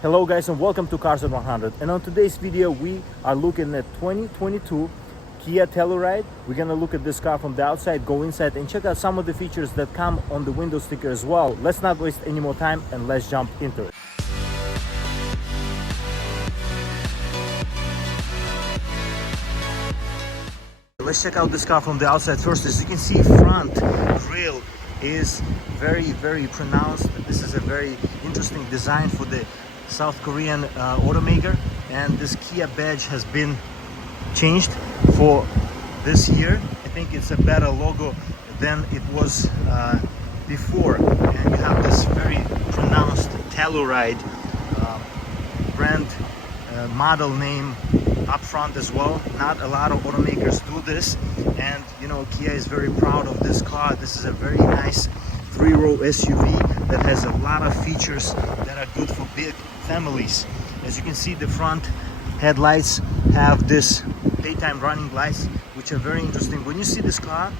Hello guys and welcome to Cars at 100, and on today's video we are looking at 2022 Kia Telluride. We're gonna look at this car from the outside, go inside and check out some of the features that come on the window sticker as well. Let's not waste any more time and let's jump into it. Let's check out this car from the outside first. As you can see, front grille is very pronounced. This is a very interesting design for the South Korean automaker, and this Kia badge has been changed for this year. I think it's a better logo than it was before, and you have this very pronounced Telluride brand model name up front as well. Not a lot of automakers do this, and you know, Kia is very proud of this car. This is a very nice three-row SUV that has a lot of features that are good for big families. As you can see, the front headlights have this daytime running lights, which are very interesting. When you see this car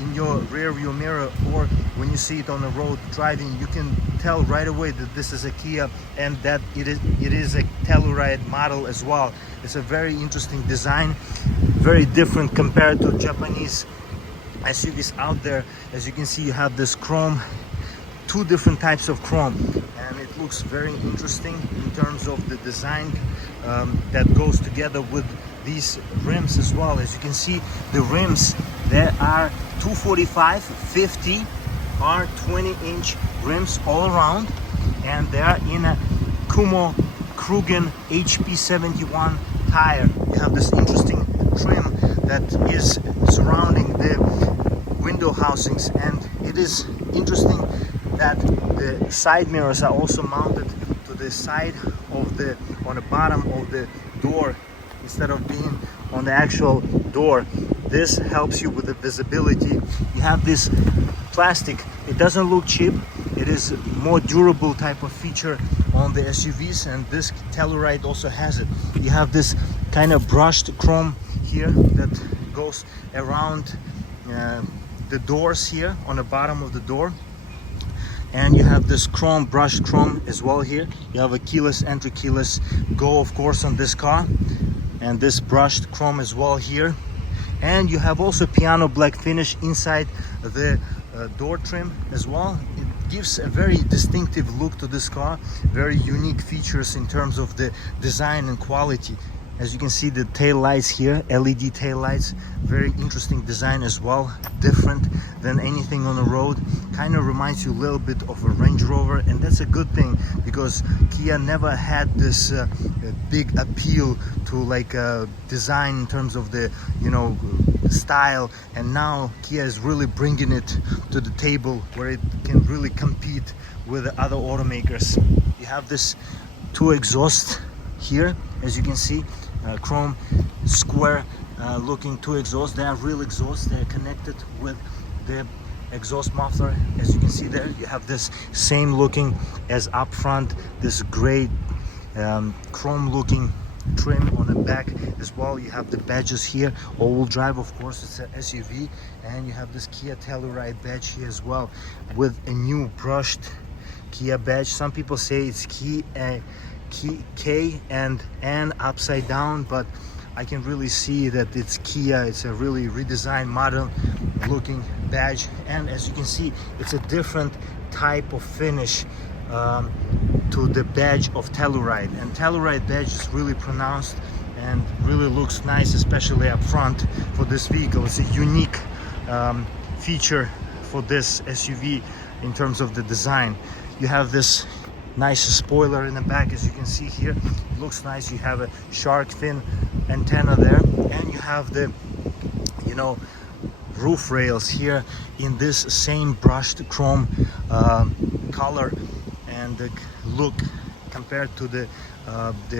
in your rear view mirror, or when you see it on the road driving, you can tell right away that this is a Kia and that it is a Telluride model as well. It's a very interesting design, very different compared to Japanese SUVs out there. As you can see, you have this chrome, two different types of chrome, and it looks very interesting in terms of the design that goes together with these rims as well. As you can see, the rims, there are 245 50 are 20-inch rims all around, and they are in a Kumo Krugen HP71 tire. You have this interesting trim that is surrounding the window housings, and it is interesting that the side mirrors are also mounted to the side of the, on the bottom of the door instead of being on the actual door. This helps you with the visibility. You have this plastic. It doesn't look cheap. It is more durable type of feature on the SUVs, and this Telluride also has it. You have this kind of brushed chrome here that goes around the doors here on the bottom of the door, and you have this chrome, brushed chrome as well here. You have a keyless entry, keyless go of course on this car, and this brushed chrome as well here. And you have also piano black finish inside the door trim as well. It gives a very distinctive look to this car, very unique features in terms of the design and quality. As you can see, the tail lights here, LED tail lights, very interesting design as well, different than anything on the road. Kind of reminds you a little bit of a Range Rover, and that's a good thing because Kia never had this big appeal to like design in terms of the, you know, style, and now Kia is really bringing it to the table where it can really compete with the other automakers. You have this two exhausts here, as you can see, chrome square looking two exhausts. They are real exhausts. They are connected with the exhaust muffler. As you can see there, you have this same looking as up front, this gray chrome looking trim on the back as well. You have the badges here, all-wheel drive, of course, it's an SUV, and you have this Kia Telluride badge here as well with a new brushed Kia badge. Some people say it's K and N upside down, but I can really see that it's Kia. It's a really redesigned, modern looking badge, and as you can see, it's a different type of finish to the badge of Telluride. And Telluride badge is really pronounced and really looks nice, especially up front for this vehicle. It's a unique feature for this SUV in terms of the design. You have this nice spoiler in the back, as you can see here. It looks nice. You have a shark fin antenna there, and you have the, you know, roof rails here in this same brushed chrome color and the look compared to the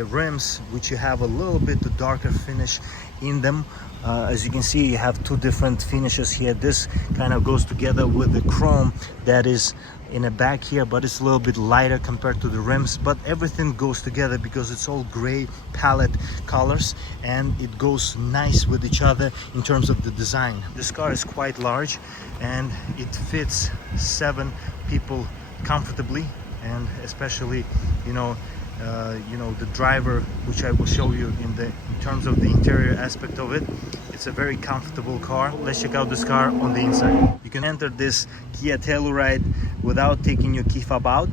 rims, which you have a little bit darker finish in them. As you can see, you have two different finishes here. This kind of goes together with the chrome that is in the back here, but it's a little bit lighter compared to the rims, but everything goes together because it's all gray palette colors, and it goes nice with each other in terms of the design. This car is quite large and it fits 7 people comfortably, and especially, you know, the driver, which I will show you in terms of the interior aspect of it. It's a very comfortable car. Let's check out this car on the inside. You can enter this Kia Telluride without taking your key fob out.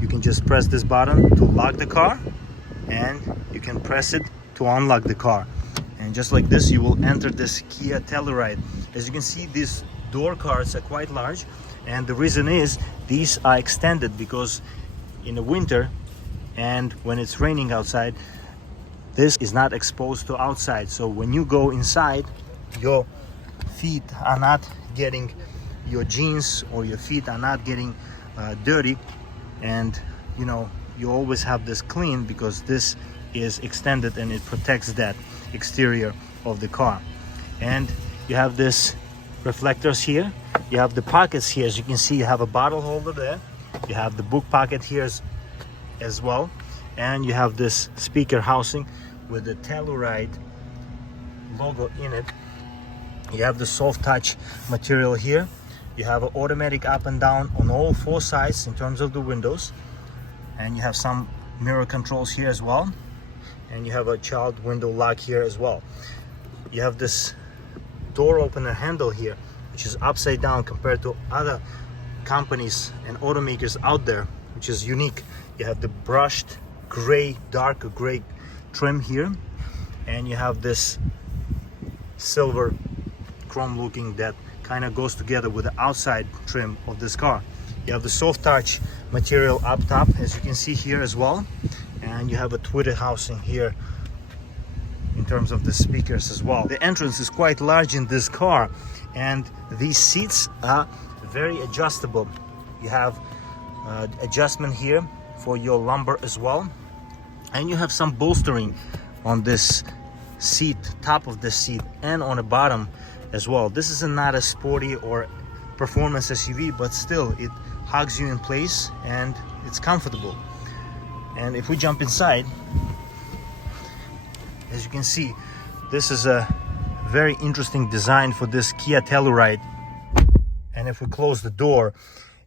You can just press this button to lock the car, and you can press it to unlock the car. And just like this, you will enter this Kia Telluride. As you can see, these door cards are quite large, and the reason is these are extended because in the winter and when it's raining outside, this is not exposed to outside. So when you go inside, your feet are not getting, your jeans or your feet are not getting dirty, and you always have this clean because this is extended and it protects that exterior of the car. And you have this reflectors here, you have the pockets here. As you can see, you have a bottle holder there, you have the book pocket here as well, and you have this speaker housing with the Telluride logo in it. You have the soft touch material here. You have an automatic up and down on all four sides in terms of the windows, and you have some mirror controls here as well, and you have a child window lock here as well. You have this door opener handle here, which is upside down compared to other companies and automakers out there, which is unique. You have the brushed gray, dark gray trim here, and you have this silver chrome looking that kind of goes together with the outside trim of this car. You have the soft touch material up top, as you can see here as well, and you have a tweeted housing here in terms of the speakers as well. The entrance is quite large in this car, and these seats are very adjustable. You have adjustment here for your lumbar as well, and you have some bolstering on this seat, top of the seat, and on the bottom as well. This is not a sporty or performance SUV, but still it hugs you in place and it's comfortable. And if we jump inside, as you can see, this is a very interesting design for this Kia Telluride. And if we close the door,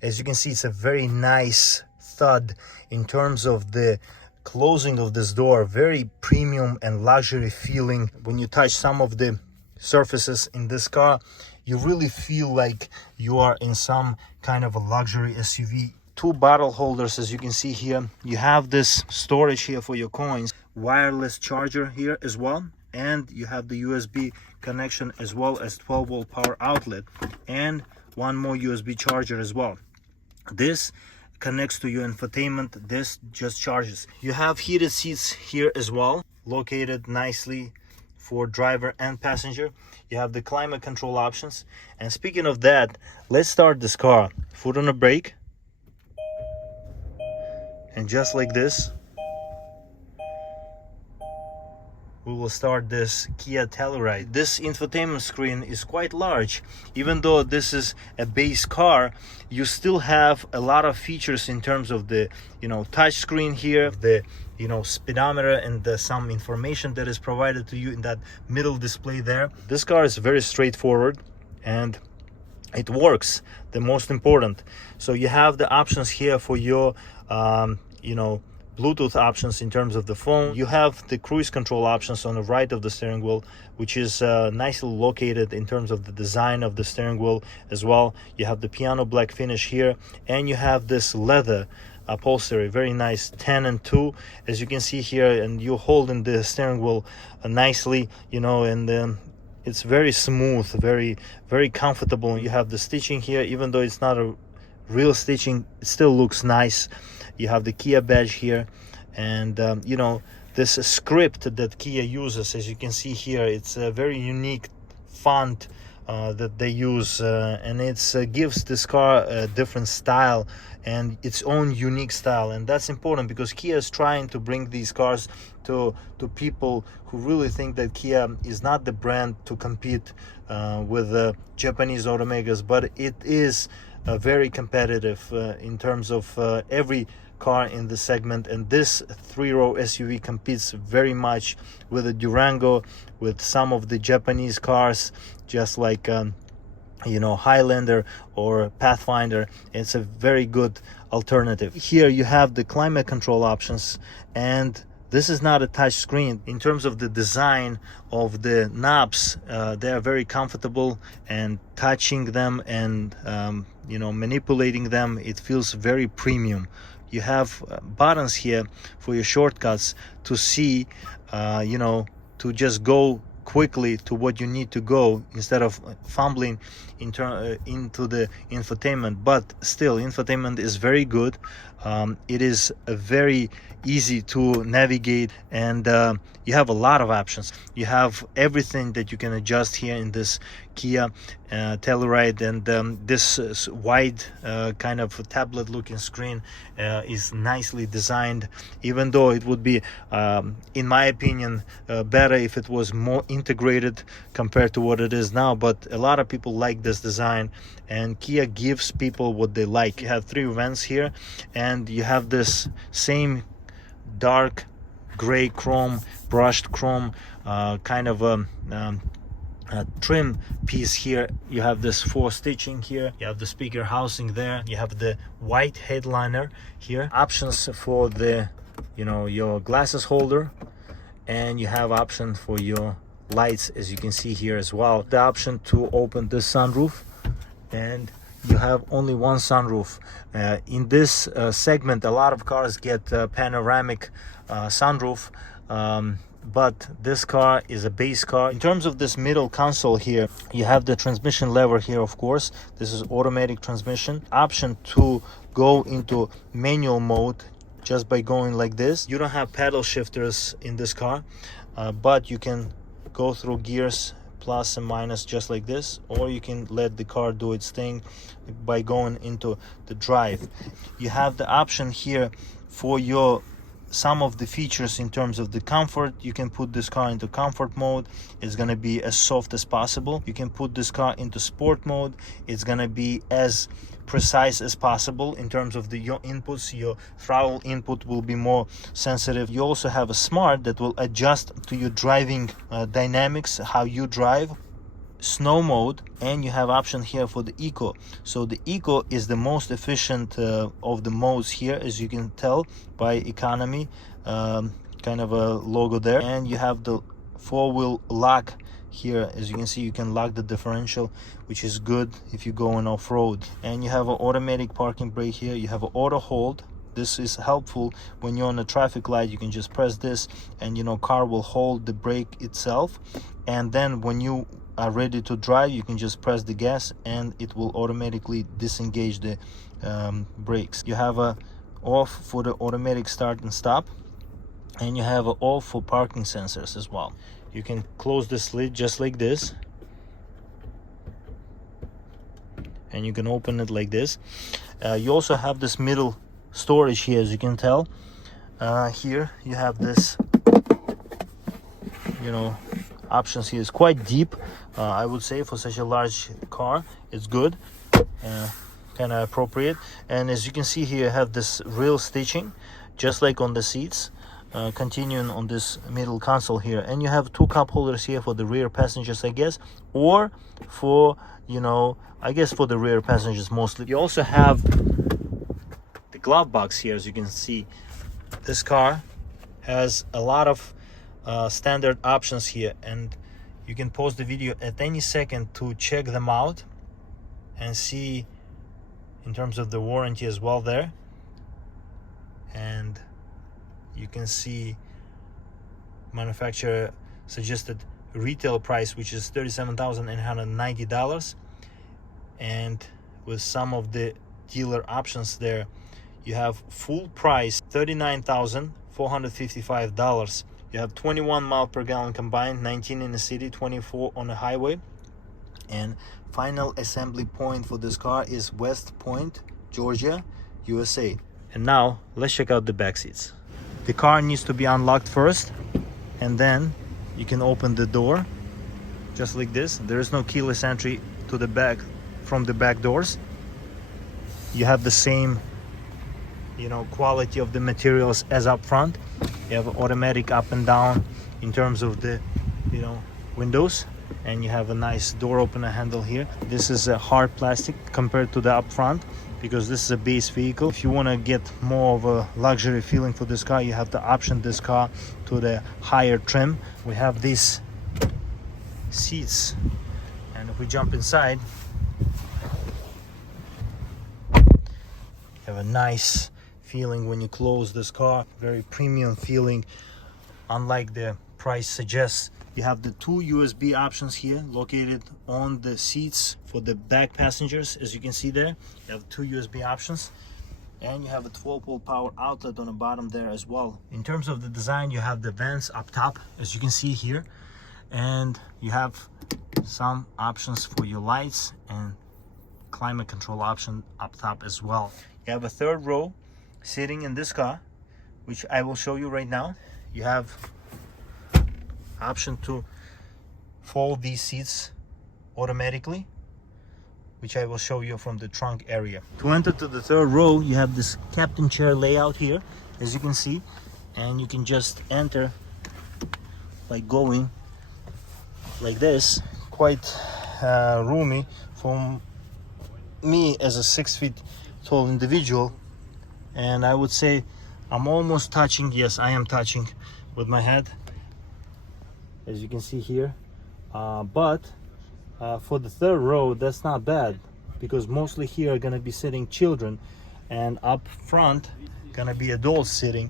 as you can see, it's a very nice thud in terms of the closing of this door. Very premium and luxury feeling. When you touch some of the surfaces in this car, you really feel like you are in some kind of a luxury SUV. Two bottle holders, as you can see here. You have this storage here for your coins, wireless charger here as well, and you have the USB connection as well as 12-volt power outlet, and one more USB charger as well. This connects to your infotainment, this just charges. You have heated seats here as well, located nicely for driver and passenger. You have the climate control options. And speaking of that, let's start this car. Foot on the brake, and just like this, we will start this Kia Telluride. This infotainment screen is quite large. Even though this is a base car, you still have a lot of features in terms of the touch screen here, the speedometer, and some information that is provided to you in that middle display there. This car is very straightforward and it works, the most important. So you have the options here for your Bluetooth options in terms of the phone. You have the cruise control options on the right of the steering wheel, which is nicely located in terms of the design of the steering wheel as well. You have the piano black finish here, and you have this leather upholstery, very nice, 10 and 2, as you can see here, and you're holding the steering wheel nicely, and it's very smooth, very comfortable. You have the stitching here, even though it's not a real stitching, it still looks nice. You have the Kia badge here, and this script that Kia uses, as you can see here, it's a very unique font that they use, and it gives this car a different style and its own unique style. And that's important because Kia is trying to bring these cars to people who really think that Kia is not the brand to compete with Japanese automakers, but it is very competitive in terms of every car in the segment. And this three-row SUV competes very much with the Durango, with some of the Japanese cars, just like you know, Highlander or Pathfinder. It's a very good alternative. Here you have the climate control options, and this is not a touch screen. In terms of the design of the knobs, they are very comfortable, and touching them and you know, manipulating them, it feels very premium. You have buttons here for your shortcuts to see, you know, to just go quickly to what you need to go instead of fumbling into the infotainment. But still, infotainment is very good. It is a very easy to navigate, and you have a lot of options. You have everything that you can adjust here in this Kia Telluride, and this wide kind of tablet looking screen is nicely designed, even though it would be in my opinion better if it was more integrated compared to what it is now. But a lot of people like this design, and Kia gives people what they like. You have 3 vents here, and you have this same dark gray chrome, brushed chrome kind of a trim piece here. You have this 4 stitching here, you have the speaker housing there, you have the white headliner here, options for the, you know, your glasses holder, and you have option for your lights, as you can see here as well. The option to open the sunroof, and you have only one sunroof. In this segment, a lot of cars get panoramic sunroof, but this car is a base car. In terms of this middle console here, you have the transmission lever here, of course. This is automatic transmission. Option to go into manual mode just by going like this. You don't have paddle shifters in this car, but you can go through gears plus and minus just like this, or you can let the car do its thing by going into the drive. You have the option here for your some of the features in terms of the comfort. You can put this car into comfort mode, it's going to be as soft as possible. You can put this car into sport mode, it's going to be as precise as possible in terms of your inputs. Your throttle input will be more sensitive. You also have a smart that will adjust to your driving dynamics, how you drive. Snow mode, and you have option here for the eco. So the eco is the most efficient of the modes here, as you can tell by economy, kind of a logo there. And you have the 4-wheel lock here, as you can see. You can lock the differential, which is good if you go on off-road. And you have an automatic parking brake here. You have an auto hold. This is helpful when you're on a traffic light. You can just press this, and you know, car will hold the brake itself, and then when you are ready to drive, you can just press the gas and it will automatically disengage the brakes. You have a off for the automatic start and stop, and you have a off for parking sensors as well. You can close this lid just like this, and you can open it like this. You also have this middle storage here, as you can tell. Here you have this, you know, options here is quite deep. I would say for such a large car, it's good, kind of appropriate. And as you can see here, you have this real stitching, just like on the seats. Continuing on this middle console here, and you have 2 cup holders here for the rear passengers, I guess, or for, you know, I guess for the rear passengers mostly. You also have the glove box here, as you can see. This car has a lot of standard options here, and you can pause the video at any second to check them out and see in terms of the warranty as well there. And you can see manufacturer suggested retail price, which is $37,890, and with some of the dealer options there, you have full price $39,455. You have 21 miles per gallon combined, 19 in the city, 24 on the highway. And final assembly point for this car is West Point, Georgia, USA. And now let's check out the back seats. The car needs to be unlocked first, and then you can open the door just like this. There is no keyless entry to the back from the back doors. You have the same, you know, quality of the materials as up front. You have automatic up and down in terms of the, you know, windows. and you have a nice door opener handle here. This is a hard plastic compared to the up front, because this is a base vehicle. If you want to get more of a luxury feeling for this car, you have to option this car to the higher trim. We have these seats, and if we jump inside, you have a nice feeling when you close this car. Very premium feeling, unlike the price suggests. You have the two USB options here located on the seats for the back passengers. As you can see there, you have two USB options, and you have a 12-volt power outlet on the bottom there as well. In terms of the design, you have the vents up top, as you can see here, and you have some options for your lights and climate control option up top as well. You have a third row sitting in this car, which I will show you right now. You have option to fold these seats automatically, which I will show you from the trunk area. To enter to the third row, you have this captain chair layout here, as you can see, and you can just enter by going like this. Quite roomy for me as a 6 feet tall individual, and I would say I'm almost touching, yes, I am touching with my head, as you can see here, but for the third row, that's not bad, because mostly here are gonna be sitting children, and up front gonna be adults sitting,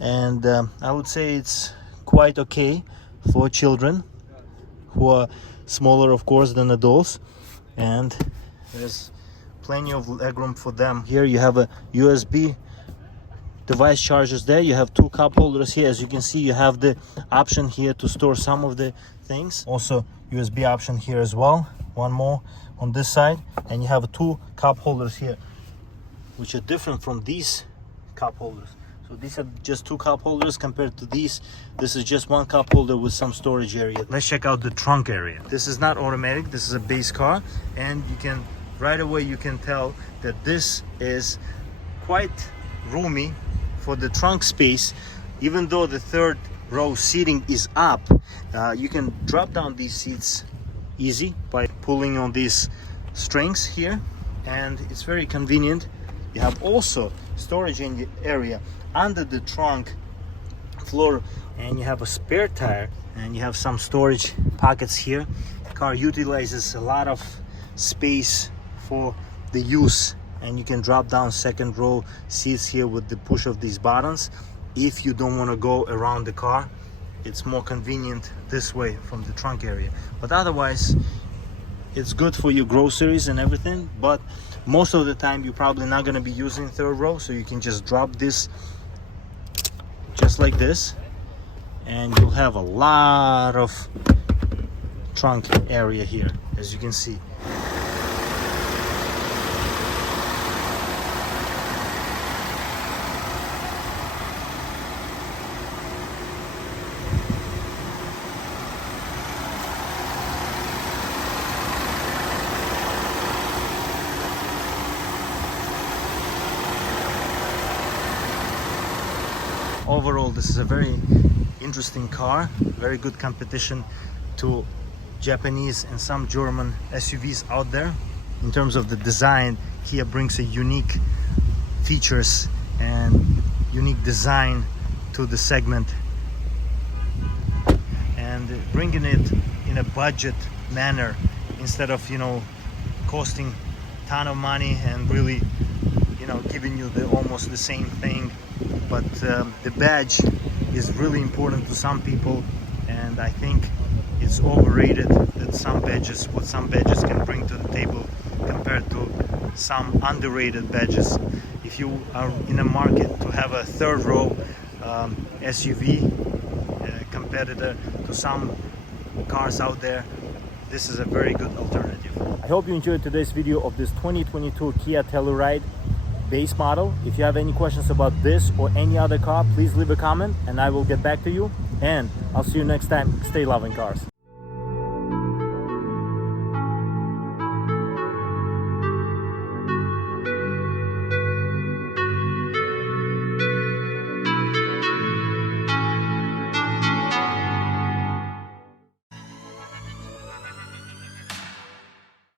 and I would say it's quite okay for children who are smaller, of course, than adults, and there's plenty of legroom for them. Here you have a USB device chargers there. You have two cup holders here. As you can see, you have the option here to store some of the things. Also USB option here as well. One more on this side, and you have two cup holders here, which are different from these cup holders. So these are just two cup holders compared to these. This is just one cup holder with some storage area. Let's check out the trunk area. This is not automatic, this is a base car, and you can right away you can tell that this is quite roomy for the trunk space. Even though the third row seating is up, you can drop down these seats easy by pulling on these strings here, and it's very convenient. You have also storage in the area under the trunk floor, and you have a spare tire, and you have some storage pockets here. The car utilizes a lot of space for the use, and you can drop down second row seats here with the push of these buttons. If you don't want to go around the car, it's more convenient this way from the trunk area, but otherwise it's good for your groceries and everything. But most of the time you're probably not going to be using third row, so you can just drop this just like this, and you'll have a lot of trunk area here, as you can see. Overall, this is a very interesting car, very good competition to Japanese and some German SUVs out there. In terms of the design, Kia brings a unique features and unique design to the segment, and bringing it in a budget manner instead of, you know, costing a ton of money and really, you know, giving you the almost the same thing. But the badge is really important to some people, and I think it's overrated that what some badges can bring to the table compared to some underrated badges. If you are in a market to have a third row SUV competitor to some cars out there, this is a very good alternative. I hope you enjoyed today's video of this 2022 Kia Telluride base model. If you have any questions about this or any other car, please leave a comment and I will get back to you, and I'll see you next time. Stay loving cars.